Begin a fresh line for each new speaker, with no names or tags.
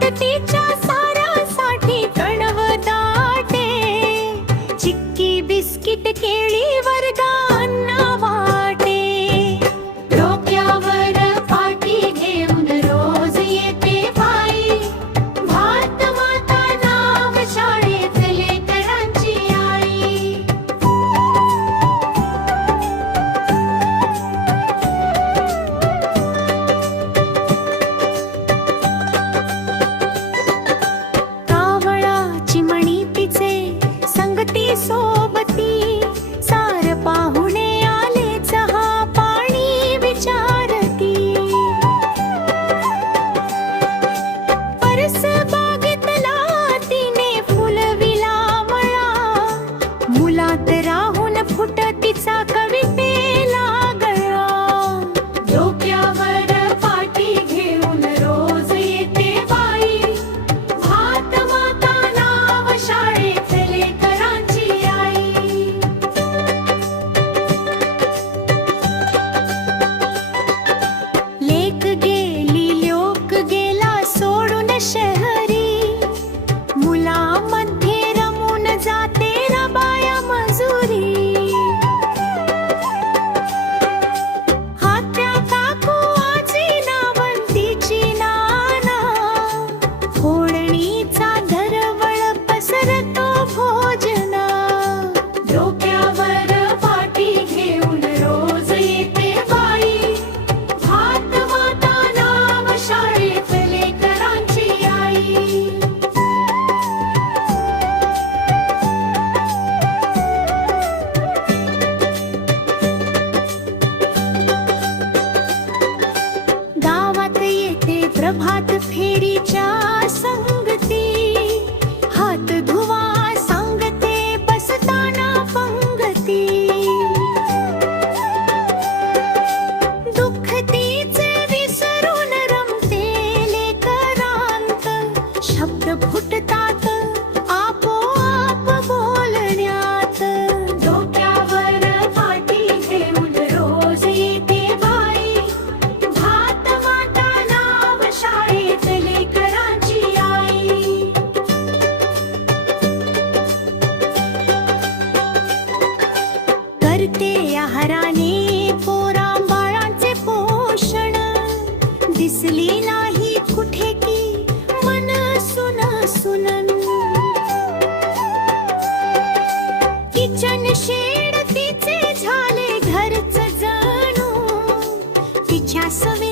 பட்ட டீச்சர் प्रभात फेरीच्या संगती हात धुवा सांगते बसताना पंगती. दुःखतीच विसरून रमते लेकरांत शब्द फुट किचन शेड तिचे झाले घरच जाणू. तिच्या सवे